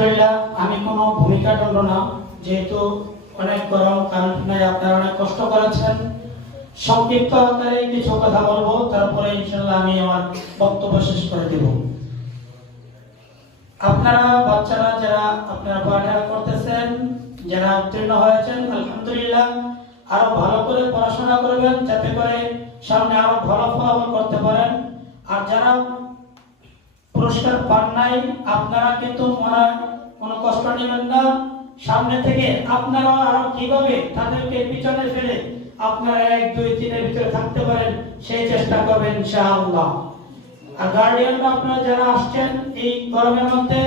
আলহামদুলিল্লাহ, আমি কোনো ভূমিকা দণ্ড না। যেহেতু অনেক গরম নাই আপনারা অনেক কষ্ট করেছেন। সংক্ষিপ্ত আকারে কিছু কথা বলব, তারপরে ইনশাল্লাহ আমি আমার বক্তব্য শেষ করে দেব। আপনারা বাচ্চারা যারা আপনারা পড়ালেখা করতেছেন, যারা উত্তীর্ণ হয়েছেন, আলহামদুলিল্লাহ, আরও ভালো করে পড়াশোনা করবেন, যাতে করে সামনে আরও ভালো ফলাফল করতে পারেন। আর যারা পুরস্কার পান নাই, আপনারা কিন্তু মনে কোনো কষ্ট নেবেন না। সামনে থেকে আপনারা আরও কীভাবে তাদেরকে পিছনে ফেলে আপনারা এক, দুই, তিনের ভিতরে থাকতে পারেন, সেই চেষ্টা করবেন ইনশাআল্লাহ। আর গার্ডিয়ানরা আপনারা যারা আসছেন এই গরমের মধ্যে,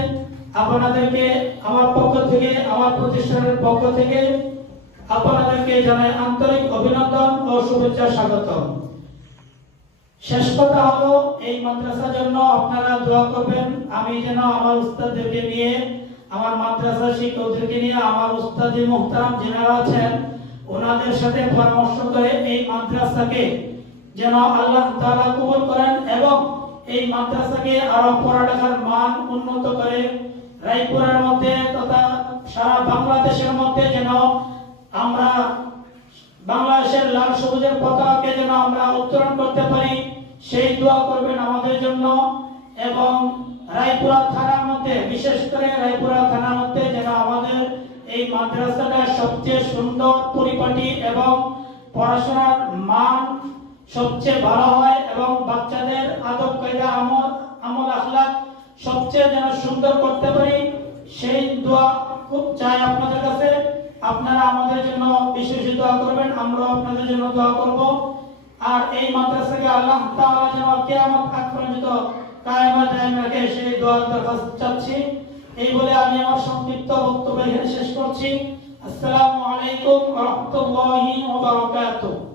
আপনাদেরকে আমার পক্ষ থেকে, আমার প্রতিষ্ঠানের পক্ষ থেকে আপনাদেরকে জানাই আন্তরিক অভিনন্দন ও শুভেচ্ছা স্বাগতম। শেষ কথা হলো এই মাদ্রাসার জন্য আপনারা দোয়া করবেন। আমি যেন আমার উস্তাদদেরকে নিয়ে, আমার মাদ্রাসা শিক্ষকদেরকে নিয়ে, আমার উস্তাদি মুহতারাম যারা আছেন, ওনাদের সাথে পরামর্শ করে এই মাদ্রাসাকে যেন আল্লাহ তাআলা কবুল করেন এবং এই মাদ্রাসাকে আরও পড়ালেখার মান উন্নত করে রায়পুরের মধ্যে তথা সারা বাংলাদেশের মধ্যে যেন আমরা সবুজের পতাকাকে যেন আমরা উত্তোলন করতে পারি, সেই দোয়া করবেন আমাদের জন্য। এবং রায়পুরা থানার মধ্যে, বিশেষ করে রায়পুরা থানার মধ্যে যেন আমাদের এই মাদ্রাসাটা সবচেয়ে সুন্দর, পরিপাটি এবং পড়াশোনার মান সবচেয়ে ভালো হয় এবং বাচ্চাদের আদব কায়দা, আমল আমল আখলাক সবচেয়ে যেন সুন্দর করতে পারি, সেই দোয়া খুব চাই আপনাদের কাছে। আপনারা আমাদের জন্য দোয়া করবেন আমরা আপনাদের জন্য দোয়া করব। আর এই মাদ্রাসাকে আল্লাহ তাআলা যেন কিয়ামত আগ কায়েমা দায়েম রাখে, সেই দোয়া দরখাস্ত চাচ্ছি। এই বলে আমি আমার সংক্ষিপ্ত বক্তব্য এখানে শেষ করছি। আসসালামু আলাইকুম ওয়া রাহমাতুল্লাহি ওয়া বারাকাতুহু।